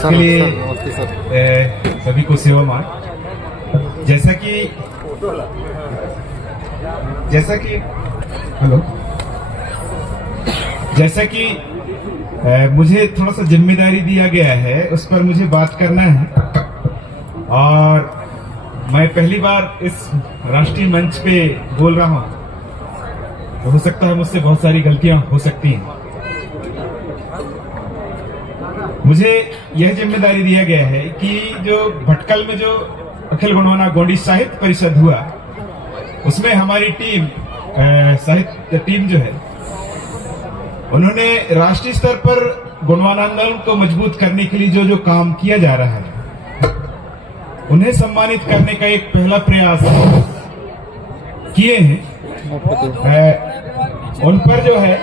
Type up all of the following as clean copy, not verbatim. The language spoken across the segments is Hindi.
इसके लिए सभी को सेवा मान। जैसा कि हेलो, जैसा कि मुझे थोड़ा सा जिम्मेदारी दिया गया है, उस पर मुझे बात करना है। और मैं पहली बार इस राष्ट्रीय मंच पे बोल रहा हूं, तो हो सकता है मुझसे बहुत सारी गलतियां हो सकती हैं। मुझे यह जिम्मेदारी दिया गया है कि जो भटकल में जो अखिल गोंडवाना गोंडी साहित्य परिषद हुआ, उसमें हमारी टीम साहित्य टीम जो है, उन्होंने राष्ट्रीय स्तर पर गोंडवाना आंदोलन को मजबूत करने के लिए जो जो काम किया जा रहा है, उन्हें सम्मानित करने का एक पहला प्रयास किए हैं। उन पर जो है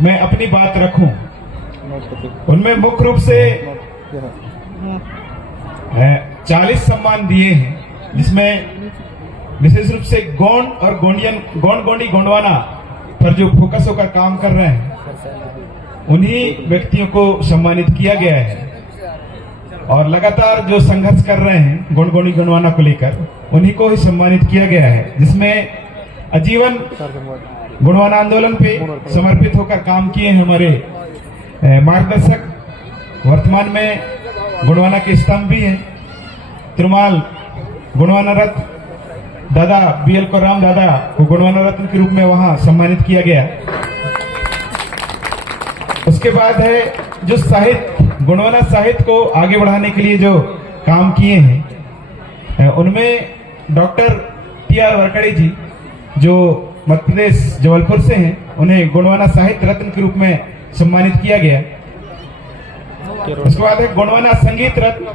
मैं अपनी बात रखूं। उनमें मुख्य रूप से 40 सम्मान दिए हैं, जिसमें विशेष रूप से गोंड और गोंडी गोंडवाना पर जो फोकस होकर काम कर रहे हैं, उन्हीं व्यक्तियों को सम्मानित किया गया है। और लगातार जो संघर्ष कर रहे हैं गोंडी गोंडवाना को लेकर, उन्हीं को ही सम्मानित किया गया है, जिसमें आजीवन गोंडवाना आंदोलन पे समर्पित होकर काम किए हैं हमारे मार्गदर्शक। वर्तमान में गोंडवाना के स्तंभ भी हैं। तिरुमाल गोंडवाना रत्न दादा BL कोराम दादा को गोंडवाना रत्न के रूप में वहां सम्मानित किया गया। उसके बाद है जो साहित्य, गोंडवाना साहित्य को आगे बढ़ाने के लिए जो काम किए हैं, उनमें डॉक्टर TR वरकड़े जी, जो मध्य प्रदेश जबलपुर से हैं, उन्हें गोंडवाना साहित्य रत्न के रूप में सम्मानित किया गया। उसके बाद है गोंडवाना संगीत रत्न,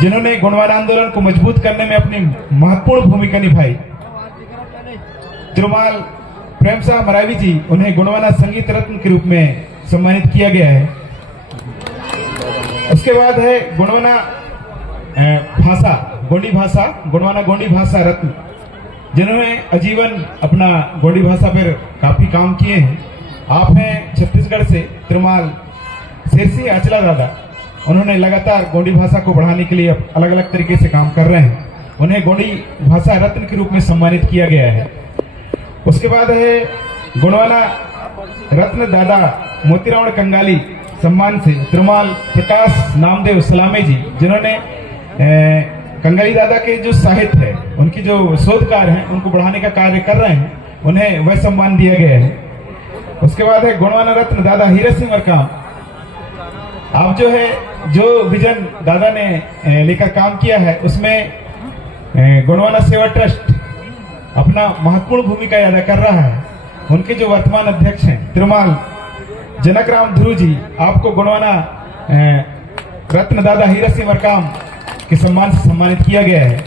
जिन्होंने गोंडवाना आंदोलन को मजबूत करने में अपनी महत्वपूर्ण भूमिका निभाई। तिरुमाल प्रेम साह मरावी जी, उन्हें गोंडवाना संगीत रत्न के रूप में सम्मानित किया गया है। उसके बाद है गोंडवाना भाषा, गोंडवाना गोंडी भाषा रत्न, जिन्होंने आजीवन अपना गोंडी भाषा पर काफी काम किए हैं। आप हैं छत्तीसगढ़ से तिरुमाल शेरसिंह अचला दादा, उन्होंने लगातार गोंडी भाषा को बढ़ाने के लिए अलग अलग तरीके से काम कर रहे हैं। उन्हें गोंडी भाषा रत्न के रूप में सम्मानित किया गया है। उसके बाद है गोंडवाना रत्न दादा मोतीराम कंगाली सम्मान से तिरुमाल प्रकाश नामदेव सलामे जी, जिन्होंने कंगाली दादा के जो साहित्य है, उनकी जो शोध कार्य है, उनको बढ़ाने का कार्य कर रहे हैं, उन्हें वह सम्मान दिया गया है। उसके बाद है गोंडवाना रत्न दादा हीरा सिंह मरकाम। आप जो है जो विजन दादा ने लेकर काम किया है, उसमें गोंडवाना सेवा ट्रस्ट अपना महत्वपूर्ण भूमिका अदा कर रहा है। उनके जो वर्तमान अध्यक्ष हैं तिरुमाल जनकराम ध्रुव जी, आपको गोंडवाना रत्न दादा हीरा सिंह मरकाम के सम्मान से सम्मानित किया गया है।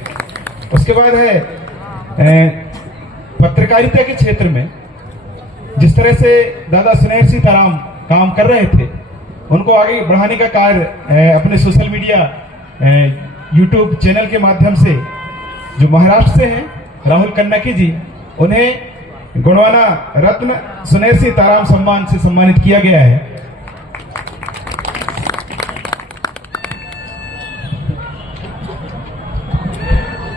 उसके बाद है पत्रकारिता के क्षेत्र में जिस तरह से दादा सुनहर सीताराम काम कर रहे थे, उनको आगे बढ़ाने का कार्य अपने सोशल मीडिया YouTube चैनल के माध्यम से, जो महाराष्ट्र से हैं राहुल कन्नकी जी, उन्हें गोंडवाना रत्न सुनहर सीताराम सम्मान से सम्मानित किया गया है।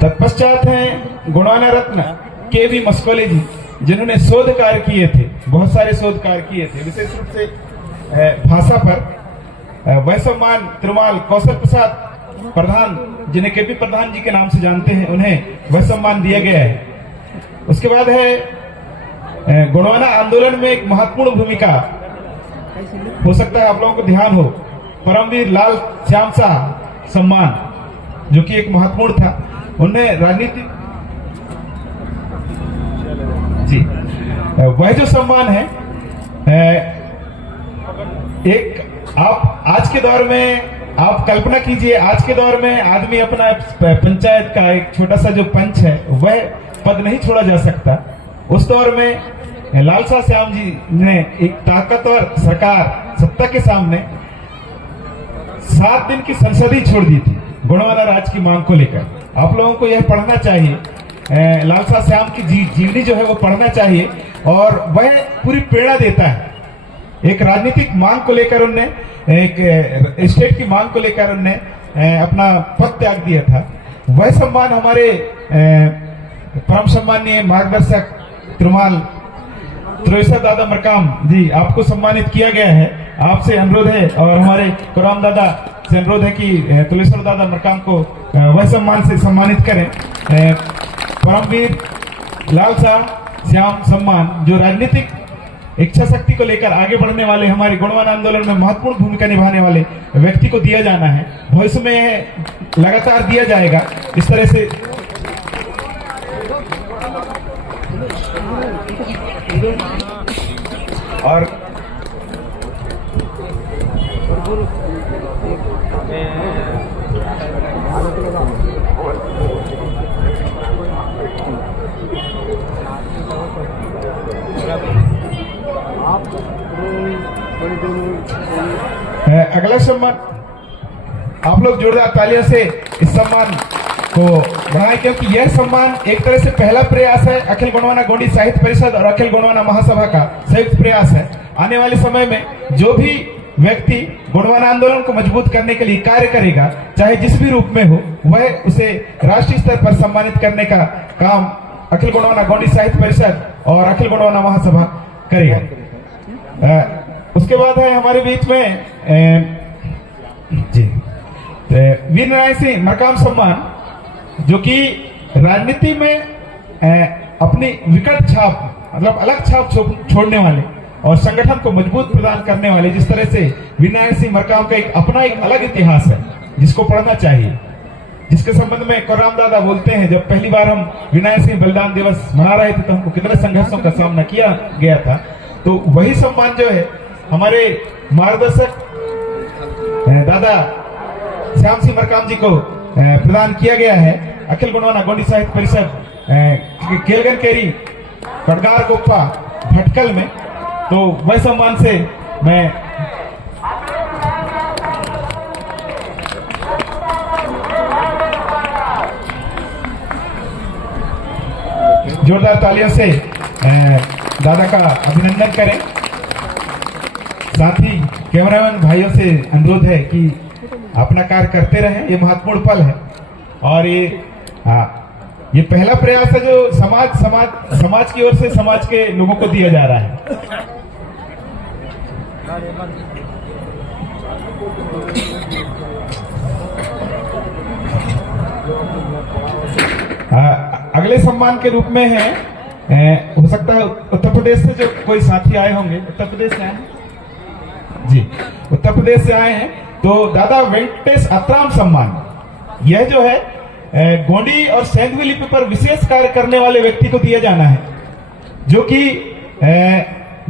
तत्पश्चात हैं गोंडवाना रत्न KV मस्कोले जी, जिन्होंने शोध कार्य किए थे, बहुत सारे शोध कार्य किए थे, विशेष रूप से भाषा पर। वह सम्मान तिरुमाल कौशल प्रसाद प्रधान, जिन्हें KP प्रधान जी के नाम से जानते हैं, उन्हें वह सम्मान दिया गया है। उसके बाद है गोंडवाना आंदोलन में एक महत्वपूर्ण भूमिका, हो सकता है आप लोगों को ध्यान हो, परमवीर लाल श्याम शाह सम्मान, जो कि एक महत्वपूर्ण था। उन्हें राजनीति जी, वह जो सम्मान है, एक आप आज के दौर में आप कल्पना कीजिए, आज के दौर में आदमी अपना पंचायत का एक छोटा सा जो पंच है, वह पद नहीं छोड़ा जा सकता। उस दौर में लाल शाह श्याम जी ने एक ताकतवर सरकार सत्ता के सामने 7 दिन की संसद ही छोड़ दी थी गोंडवाना राज की मांग को लेकर। आप लोगों को यह पढ़ना चाहिए, लाल शाह श्याम की जीवनी जो है वो पढ़ना चाहिए, और वह पूरी प्रेरणा देता है। एक राजनीतिक मांग को लेकर उनने एक स्टेट की मांग को लेकर उन्होंने अपना पद त्याग दिया था। वह सम्मान हमारे परम सम्मानीय मार्गदर्शक त्रोइसा दादा मरकाम जी आपको सम्मानित किया गया है। आपसे अनुरोध है और हमारे कुराम दादा से अनुरोध है कि तुलेश्वर दादा मरकाम को वह सम्मान से सम्मानित करें। परमवीर लाल शाह श्याम सम्मान जो राजनीतिक इच्छा शक्ति को लेकर आगे बढ़ने वाले, हमारे गुणवान आंदोलन में महत्वपूर्ण भूमिका निभाने वाले व्यक्ति को दिया जाना है। भविष्य में लगातार दिया जाएगा। इस तरह से और अगला सम्मान आप लोग जोरदार तालियों से इस सम्मान को बढ़ाएं, क्योंकि यह सम्मान एक तरह से पहला प्रयास है अखिल गोंडवाना गोंडी साहित्य परिषद और अखिल गोंडवाना महासभा का संयुक्त प्रयास है। आने वाले समय में जो भी व्यक्ति गोंडवाना आंदोलन को मजबूत करने के लिए कार्य करेगा, चाहे जिस भी रूप में हो, वह उसे राष्ट्रीय स्तर पर सम्मानित करने का काम अखिल गोंडवाना गोंडी साहित्य परिषद और अखिल गोंडवाना महासभा करेगा। उसके बाद है हमारे बीच में जी वीर नारायण सिंह मरकाम सम्मान, जो कि राजनीति में अपनी विकट छाप मतलब अलग छाप छोड़ने वाले और संगठन को मजबूत प्रदान करने वाले, जिस तरह से वीर नारायण सिंह मरकाम का अपना एक अलग इतिहास है जिसको पढ़ना चाहिए, जिसके संबंध में कुराम दादा बोलते हैं जब पहली बार हम वीर नारायण सिंह बलिदान दिवस मना रहे थे तो हमको कितने संघर्षों का सामना किया गया था। तो वही सम्मान जो है हमारे मार्गदर्शक दादा श्याम सिंह मरकाम जी को प्रदान किया गया है। अखिल गोंडवाना गोंडी साहित्य परिषद केलगन केरी कड़गार गोप्पा भटकल में, तो वह सम्मान से मैं जोरदार तालियों से दादा का अभिनंदन करें। साथ ही कैमरामैन भाइयों से अनुरोध है कि अपना कार्य करते रहें, ये महत्वपूर्ण पल है और ये पहला प्रयास है जो समाज की ओर से समाज के लोगों को दिया जा रहा है। अगले सम्मान के रूप में है हो सकता है उत्तर प्रदेश से जो कोई साथी आए होंगे, उत्तर प्रदेश से आए हैं जी, उत्तर प्रदेश से आए हैं, तो दादा वेंकटेश अत्राम सम्मान यह जो है गोंडी और सेंधवी लिपि पर विशेष कार्य करने वाले व्यक्ति को दिया जाना है, जो कि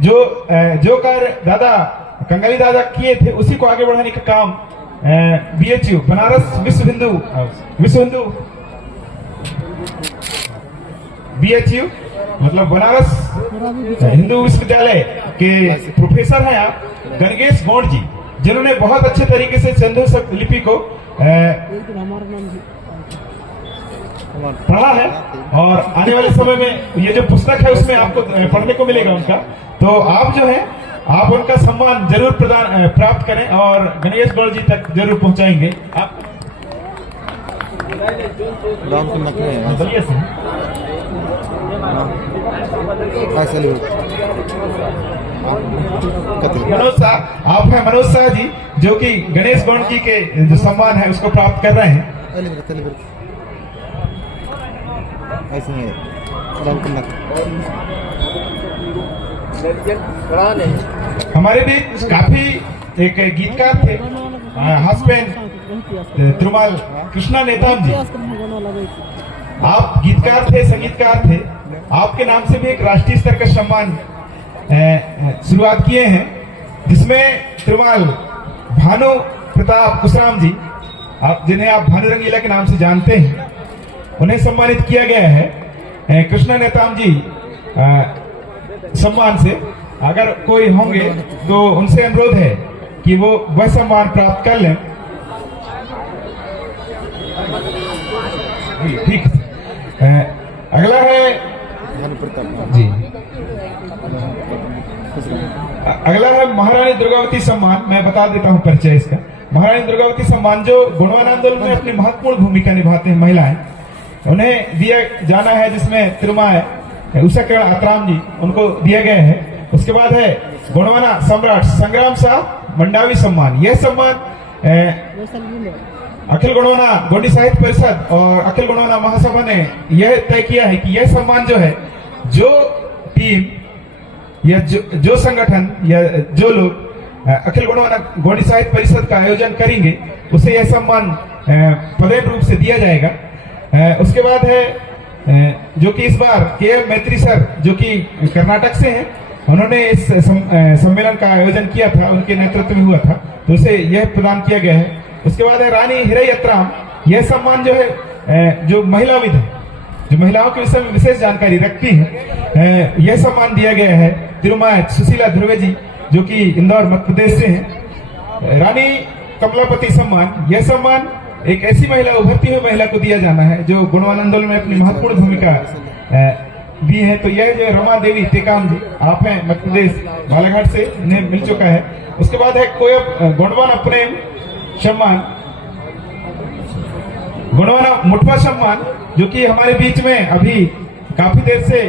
जो कार्य दादा कंगाली दादा किए थे उसी को आगे बढ़ाने का काम BHU बनारस विश्व हिंदू BHU मतलब बनारस हिंदू विश्वविद्यालय के प्रोफेसर हैं आप गणेश गौड़ जी, जिन्होंने बहुत अच्छे तरीके से सिंधु लिपि को पढ़ा है और आने वाले समय में ये जो पुस्तक है उसमें आपको पढ़ने को मिलेगा उनका। तो आप जो है आप उनका सम्मान जरूर प्राप्त करें और गणेश गौड़ जी तक जरूर पहुंचाएंगे। आप मनोज शाह जी, जो कि गणेश गौड़ जी के जो सम्मान है उसको प्राप्त कर रहे हैं। हमारे बीच काफी एक गीतकार थे हस्बैंड त्रुमाल कृष्णा नेताम जी, आप गीतकार थे, संगीतकार थे, आपके नाम से भी एक राष्ट्रीय स्तर का सम्मान शुरुआत किए हैं, जिसमें त्रुमाल भानु प्रताप कुशराम जी, आप जिन्हें आप भानु रंगीला के नाम से जानते हैं, उन्हें सम्मानित किया गया है। कृष्णा नेताम जी सम्मान से अगर कोई होंगे तो उनसे अनुरोध है कि वो वह सम्मान प्राप्त कर लें। ठीक, अगला है जी अगला है महारानी दुर्गावती सम्मान। मैं बता देता हूं परिचय इसका। महारानी दुर्गावती सम्मान जो गोंडवाना आंदोलन में अपनी महत्वपूर्ण भूमिका निभाते हैं महिलाएं, उन्हें दिया जाना है, जिसमें तिरुमाय उषा किरण अतराम जी उनको दिया गया है। उसके बाद है गोंडवाना सम्राट संग्राम शाह मंडावी सम्मान। यह सम्मान अखिल गोंडवाना गोंडी साहित्य परिषद और अखिल गोंडवाना महासभा ने यह तय किया है कि यह सम्मान जो है, जो टीम या जो संगठन या जो लोग अखिल गोंडवाना गोंडी साहित्य परिषद का आयोजन करेंगे, उसे यह सम्मान पदेन रूप से दिया जाएगा। उसके बाद है जो कि इस बार के.एम. मैत्री सर, जो कि कर्नाटक से हैं, उन्होंने इस सम्मेलन का आयोजन किया था, उनके नेतृत्व में हुआ था, तो उसे यह प्रदान किया गया है। उसके बाद है रानी हिरई अतराम। यह सम्मान जो है, जो महिलाविद है, जो महिलाओं के विषय में विशेष जानकारी रखती है, यह सम्मान दिया गया है तिरुमाय सुशीला ध्रुवे जी, जो कि इंदौर मध्य प्रदेश से हैं। रानी कमलापति सम्मान। यह सम्मान एक ऐसी महिला, उभरती हुई महिला को दिया जाना है जो गोंडवाना आंदोलन में अपनी महत्वपूर्ण भूमिका दी है। तो यह जो रमा देवी टेकाम जी, आप हैं मध्य प्रदेश बालाघाट से, इन्हें मिल चुका है। उसके बाद है कोयब गोंडवाना प्रेम सम्मान, गोंडवाना मुठवा सम्मान, जो कि हमारे बीच में अभी काफी देर से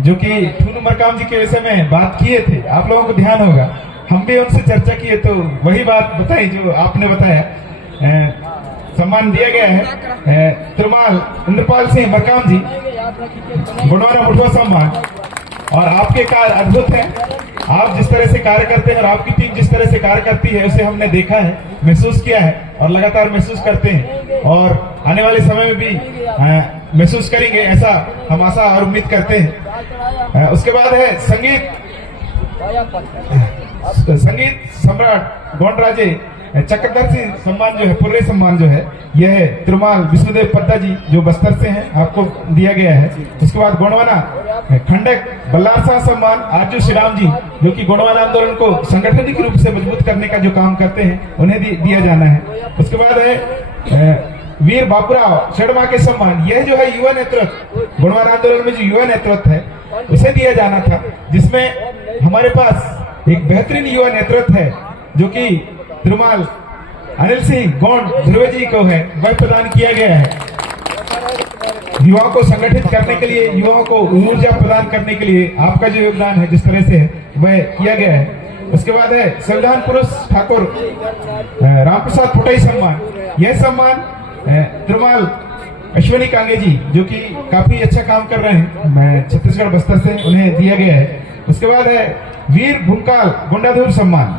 जो कि ठुनु मरकाम जी के विषय में बात किए थे, आप लोगों को ध्यान होगा, हम भी उनसे चर्चा किए तो वही बात बताई जो आपने बताया। सम्मान दिया गया है तिरुमाल इंद्रपाल सिंह मरकाम जी, गोंडवाना मुठवा सम्मान। और आपके कार्य अद्भुत है, आप जिस तरह से कार्य करते हैं और आपकी टीम जिस तरह से कार्य करती है, उसे हमने देखा है, महसूस किया है और लगातार महसूस करते हैं, और आने वाले समय में भी महसूस करेंगे, ऐसा हम आशा और उम्मीद करते हैं। उसके बाद है संगीत सम्राट गोंडराजे चक्रधर सम्मान जो है, पुर्रे सम्मान जो है, यह है तिरुमाल विष्णुदेव पद्दा जी, जो बस्तर से हैं, आपको दिया गया है। उसके बाद गोंडवाना खंडक बल्लार शाह सम्मान आरजू श्रीराम जी, जो कि गोंडवाना आंदोलन को संगठनिक रूप से मजबूत करने का जो काम करते हैं, उन्हें दिया जाना है। उसके बाद है वीर बाबूराव शर्मा के सम्मान। यह जो है युवा नेतृत्व, गोंडवाना आंदोलन में जो युवा नेतृत्व है, उसे दिया जाना था, जिसमें हमारे पास एक बेहतरीन युवा नेतृत्व है, जो कि तिरुमाल अनिल सिंह गोंड ध्रुवे जी को है, वह प्रदान किया गया है। युवाओं को संगठित करने के लिए, युवाओं को ऊर्जा प्रदान करने के लिए आपका जो योगदान है, जिस तरह से है, वह किया गया है। उसके बाद है संविधान पुरुष ठाकुर रामप्रसाद फुटाई सम्मान। यह सम्मान तिरुमाल अश्विनी कांगे जी, जो कि काफी अच्छा काम कर रहे हैं छत्तीसगढ़ बस्तर से, उन्हें दिया गया है। उसके बाद है वीर भूमकाल गुंडाधुर सम्मान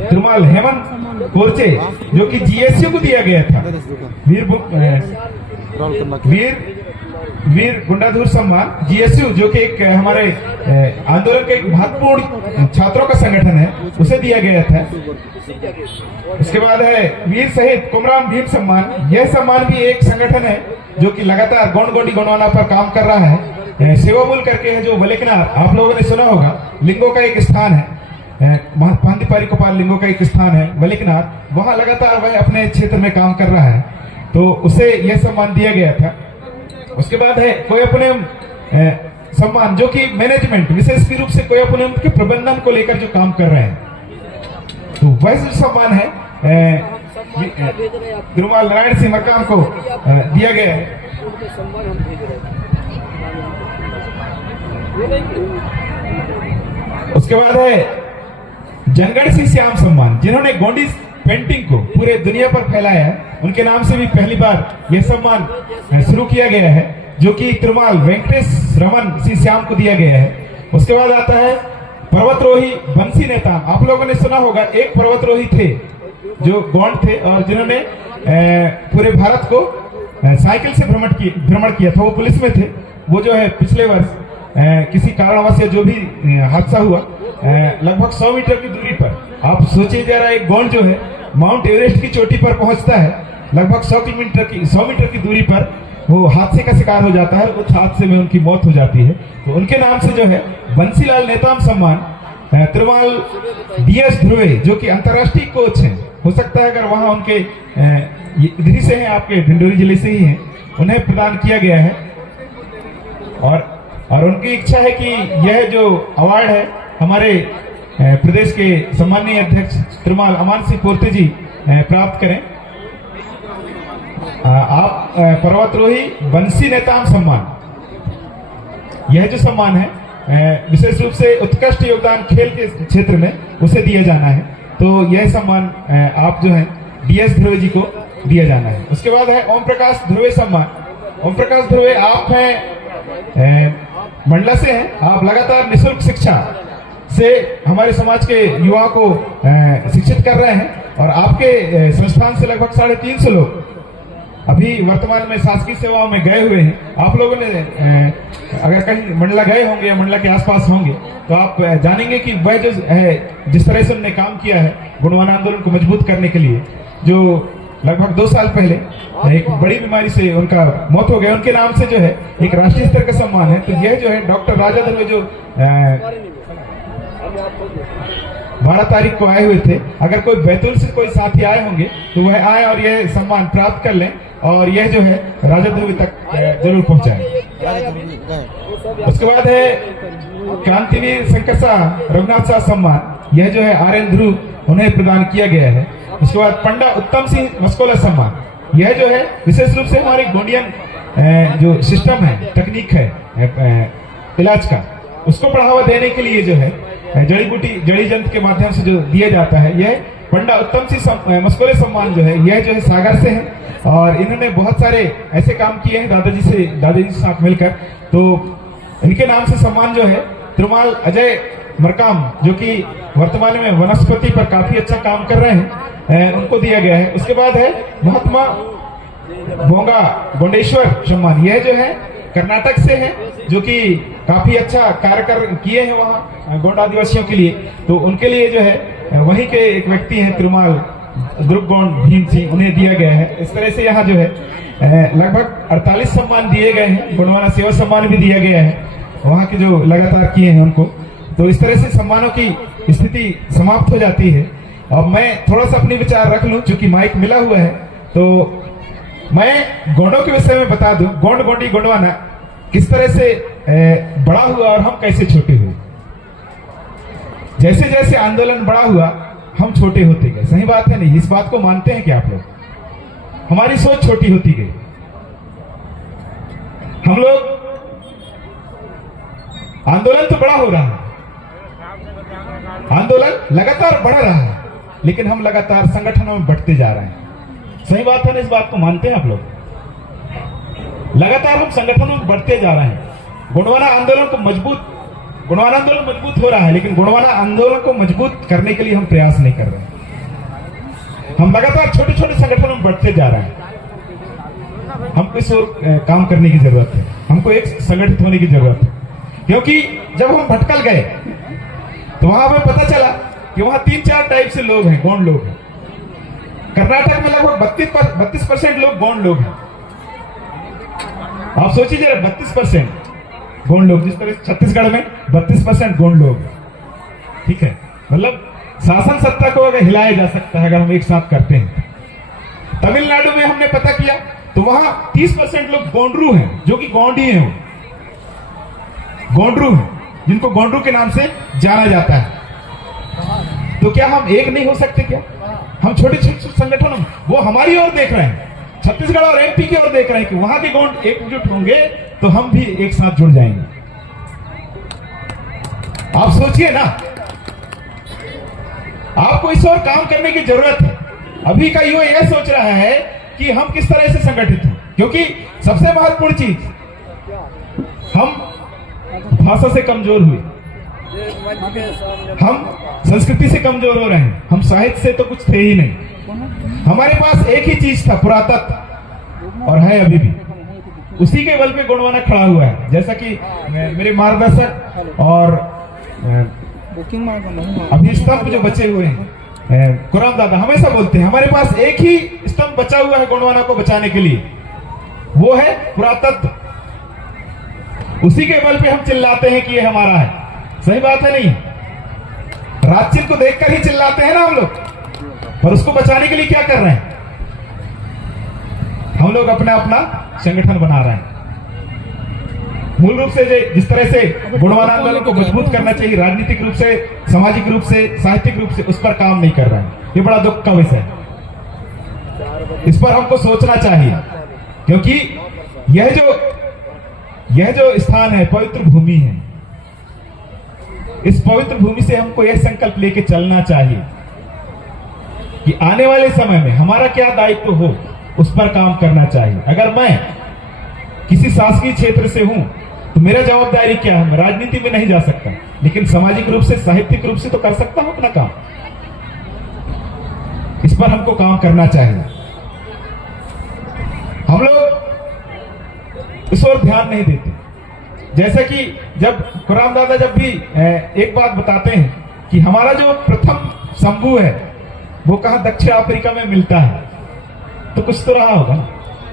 तिरुमाल हेमंत कोरचे, जो कि जीएसयू को दिया गया था। वीर गुंडाधुर सम्मान जीएसयू, जो कि एक हमारे आंदोलन के एक महत्वपूर्ण छात्रों का संगठन है, उसे दिया गया था। उसके बाद है वीर शहीद कुमराम भीम सम्मान। यह सम्मान भी एक संगठन है जो कि लगातार गोंडी गोंडवाना पर काम कर रहा है। सेवामूल करके है, जो वलेकनाथ, आप लोगों ने सुना होगा, लिंगों का एक स्थान है, पांडीपारी गोपाल लिंगों का एक स्थान है वलिकनाथ, वहां लगातार वह अपने क्षेत्र में काम कर रहा है, तो उसे यह सम्मान दिया गया था। उसके बाद है कोयपुनियम सम्मान, जो कि मैनेजमेंट, विशेष रूप से कोयपुनियम के प्रबंधन को लेकर जो काम कर रहे हैं, तो वह जो सम्मान है तिरुमाल नारायण सिंह मरकाम को दिया गया है। उसके बाद है जनगण सिंह श्याम सम्मान, जिन्होंने गोंडी पेंटिंग को पूरे दुनिया पर फैलाया है, उनके नाम से भी पहली बार यह सम्मान शुरू किया गया है, जो कि तिरुमाल वेंकटेश रमन सिंह श्याम को दिया गया है। उसके बाद आता है पर्वतरोही बंसी नेताम। आप लोगों ने सुना होगा, एक पर्वतरोही थे जो गोंड थे और जिन्होंने पूरे भारत को साइकिल से भ्रमण किया था, वो पुलिस में थे। वो जो है पिछले वर्ष किसी कारणवश जो भी हादसा हुआ, लगभग 100 मीटर की दूरी पर, आप सोचिए जरा, एक गोंड जो है माउंट एवरेस्ट की चोटी पर पहुंचता है, लगभग 100 मीटर की दूरी पर वो हादसे का शिकार हो जाता है, उस हादसे में उनकी मौत हो जाती है। तो उनके नाम से जो है बंसीलाल नेताम सम्मान तिरुमाल DS ध्रुवे, जो कि अंतर्राष्ट्रीय कोच हैं, हो सकता है अगर वहां उनके इधर से हैं, आपके ढिंडोरी जिले से ही हैं, उन्हें प्रदान किया गया है। और और उनकी इच्छा है कि यह जो अवार्ड है हमारे प्रदेश के सम्माननीय अध्यक्ष तिरुमाल अमान सिंह पोर्ते जी प्राप्त करें। आप पर्वतरोही बंसी नेताम सम्मान, यह जो सम्मान है विशेष रूप से उत्कृष्ट योगदान खेल के क्षेत्र में उसे दिया जाना है। तो यह सम्मान आप जो है DS ध्रुवे जी को दिया जाना है। उसके बाद है ओम प्रकाश ध्रुवे सम्मान। ओम प्रकाश ध्रुवे आप हैं मंडला से हैं, आप लगातार निःशुल्क शिक्षा से हमारे समाज के युवाओं को शिक्षित कर रहे हैं और आपके संस्थान से लगभग 350 लोग अभी वर्तमान में शासकीय सेवाओं में गए हुए हैं। आप लोगों ने अगर कहीं मंडला गए होंगे या मंडला के आसपास होंगे तो आप जानेंगे कि वह जो है जिस तरह से उन्होंने काम किया है गुणवाना आंदोलन को मजबूत करने के लिए, जो लगभग 2 साल पहले एक बड़ी बीमारी से उनका मौत हो गया, उनके नाम से जो है एक राष्ट्रीय स्तर का सम्मान है। तो यह जो है डॉक्टर राजा ध्रुवे जो 12 तारीख को आए हुए थे, अगर कोई बैतूल से कोई साथी आए होंगे तो वह आए और यह सम्मान प्राप्त कर लें और यह जो है राजा ध्रुवे तक जरूर पहुंचाएं। उसके बाद है क्रांतिवीर शंकर शाह रघुनाथ शाह सम्मान, यह जो है RN ध्रुव उन्हें प्रदान किया गया है। उसके बाद पंडा उत्तम सिंह मस्कोला सम्मान, यह जो है विशेष रूप से हमारे गोंडियन जो सिस्टम है, तकनीक है इलाज का, उसको बढ़ावा देने के लिए जो है जड़ी बूटी जड़ी जंत के माध्यम से जो दिया जाता है, यह पंडा उत्तम सिंह मस्कोले सम्मान जो है यह जो है सागर से है और इन्होंने बहुत सारे ऐसे काम किए हैं दादाजी से साथ मिलकर। तो इनके नाम से सम्मान जो है तिरुमाल अजय मरकाम, जो कि वर्तमान में वनस्पति पर काफी अच्छा काम कर रहे हैं, उनको दिया गया है। उसके बाद है महात्मा भोंगा गोंडेश्वर सम्मान, यह जो है कर्नाटक से है, जो कि काफी अच्छा कार्य किए हैं वहाँ गोंड आदिवासियों के लिए। तो उनके लिए जो है वहीं के एक व्यक्ति हैं तिरुमाल ध्रुव गोंड भीम सिंह, उन्हें दिया गया है। इस तरह से यहाँ जो है लगभग 48 सम्मान दिए गए हैं। गुणवाना सेवा सम्मान भी दिया गया है वहाँ के जो लगातार किए हैं उनको। तो इस तरह से सम्मानों की स्थिति समाप्त हो जाती है। अब मैं थोड़ा सा अपने विचार रख लूं, चूंकि माइक मिला हुआ है, तो मैं गोंडों के विषय में बता दूं। गोंड गोंडी गोंडवाना किस तरह से बड़ा हुआ और हम कैसे छोटे हुए। जैसे जैसे आंदोलन बड़ा हुआ हम छोटे होते गए। सही बात है नहीं? इस बात को मानते हैं क्या आप लोग? हमारी सोच छोटी होती गई। हम लोग आंदोलन तो बड़ा हो रहा है, आंदोलन लगातार बढ़ रहा है, लेकिन हम लगातार संगठनों में बढ़ते जा रहे हैं। सही बात है ना? इस बात को मानते हैं आप लोग? लगातार हम संगठनों में बढ़ते जा रहे हैं। गुणवाना आंदोलन मजबूत हो रहा है, लेकिन गुणवाना आंदोलन को मजबूत करने के लिए हम प्रयास नहीं कर रहे हैं। हम लगातार छोटे छोटे संगठनों में बढ़ते जा रहे हैं। हमको इस ओर काम करने की जरूरत है, हमको एक संगठित होने की जरूरत है। क्योंकि जब हम भटकल गए तो वहां हमें पता चला कि वहां 3-4 टाइप से लोग हैं, गौंड लोग हैं। कर्नाटक में लगभग 32% लोग गौंड लोग हैं। आप सोचिए जरा, 32% गौंड लोग, जिस तरह छत्तीसगढ़ में 32% गौंड लोग, ठीक है। मतलब शासन सत्ता को अगर हिलाया जा सकता है अगर हम एक साथ करते हैं। तमिलनाडु में हमने पता किया तो वहां 30% लोग गोंडरू हैं, जो कि गौंडी हैं, गोंडरू हैं, जिनको गोंडरू के नाम से जाना जाता है। तो क्या हम एक नहीं हो सकते? क्या हम छोटे छोटे संगठनों में, वो हमारी ओर देख रहे हैं, छत्तीसगढ़ और MP की ओर देख रहे हैं कि वहां के गौंड एकजुट होंगे तो हम भी एक साथ जुड़ जाएंगे। आप सोचिए ना, आपको इस ओर काम करने की जरूरत है। अभी का युवा यह सोच रहा है कि हम किस तरह से संगठित हैं, क्योंकि सबसे महत्वपूर्ण चीज, हम भाषा से कमजोर हुए, हम संस्कृति से कमजोर हो रहे हैं, हम साहित्य से तो कुछ थे ही नहीं। हमारे पास एक ही चीज था, पुरातत्व, और है अभी भी। उसी के बल पे गोंडवाना खड़ा हुआ है। जैसा कि मेरे मार्गदर्शक और अभी स्तंभ जो बचे हुए हैं, कुरान दादा हमेशा बोलते हैं, हमारे पास एक ही स्तंभ बचा हुआ है गोंडवाना को बचाने के लिए, वो है पुरातत्व। उसी के बल पे हम चिल्लाते हैं कि ये हमारा है। सही बात है नहीं? राजचिल को देखकर ही चिल्लाते हैं ना हम लोग, पर उसको बचाने के लिए क्या कर रहे हैं? हम लोग अपना अपना संगठन बना रहे हैं। मूल रूप से जिस तरह से गोंडवाना आंदोलन को मजबूत करना चाहिए राजनीतिक रूप से, सामाजिक रूप से, साहित्यिक रूप से, उस पर काम नहीं कर रहा है। ये बड़ा दुख का विषय है। इस पर हमको सोचना चाहिए, क्योंकि यह जो स्थान है पवित्र भूमि है। इस पवित्र भूमि से हमको यह संकल्प लेके चलना चाहिए कि आने वाले समय में हमारा क्या दायित्व हो, उस पर काम करना चाहिए। अगर मैं किसी शासकीय क्षेत्र से हूं तो मेरा जवाबदारी क्या है? मैं राजनीति में नहीं जा सकता, लेकिन सामाजिक रूप से, साहित्यिक रूप से तो कर सकता हूं अपना काम। इस पर हमको काम करना चाहिए। हम लोग इस ओर ध्यान नहीं देते। जैसे कि जब खुराम दादा जब भी एक बात बताते हैं कि हमारा जो प्रथम शंभू है वो कहां दक्षिण अफ्रीका में मिलता है, तो कुछ तो रहा होगा,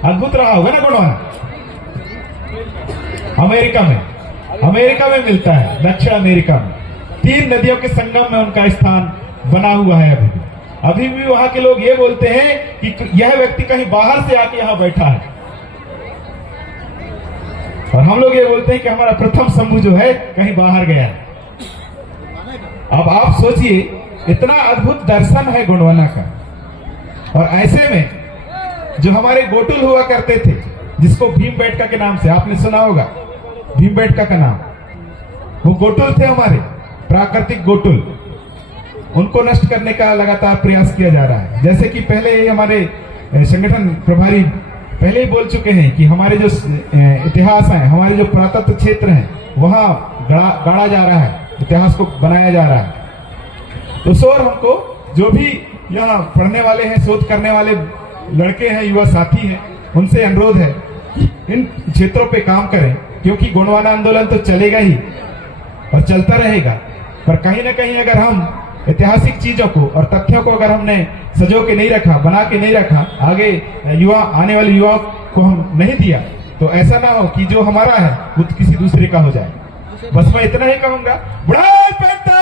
अद्भुत रहा होगा ना गोंडवाना। अमेरिका में मिलता है, दक्षिण अमेरिका में 3 नदियों के संगम में उनका स्थान बना हुआ है। अभी भी वहां के लोग ये बोलते हैं कि यह व्यक्ति कहीं बाहर से आके यहां बैठा है, और हम लोग ये बोलते हैं कि हमारा प्रथम शंभू जो है कहीं बाहर गया है। अब आप सोचिए, इतना अद्भुत दर्शन है गोंडवाना का। और ऐसे में जो हमारे गोटुल हुआ करते थे, जिसको भीमबेटका के नाम से आपने सुना होगा, भीमबेटका का नाम, वो गोटुल थे हमारे, प्राकृतिक गोटुल। उनको नष्ट करने का लगातार प्रयास किया जा रहा है। जैसे कि पहले हमारे संगठन प्रभारी पहले ही बोल चुके हैं कि हमारे जो इतिहास है, हमारे जो पुरातत्व क्षेत्र है, वहां गाड़ा जा रहा है, इतिहास को बनाया जा रहा है। तो सर, हमको जो भी यहाँ पढ़ने वाले हैं, शोध करने वाले लड़के हैं, युवा साथी हैं, उनसे अनुरोध है इन क्षेत्रों पे काम करें, क्योंकि गोंडवाना आंदोलन तो चलेगा ही और चलता रहेगा। पर कहीं ना कहीं अगर हम ऐतिहासिक चीजों को और तथ्यों को अगर हमने सजो के नहीं रखा, बना के नहीं रखा, आगे आने वाले युवाओं को हम नहीं दिया, तो ऐसा ना हो कि जो हमारा है वो किसी दूसरे का हो जाए। बस मैं इतना ही कहूंगा, बुढ़ाई पैंता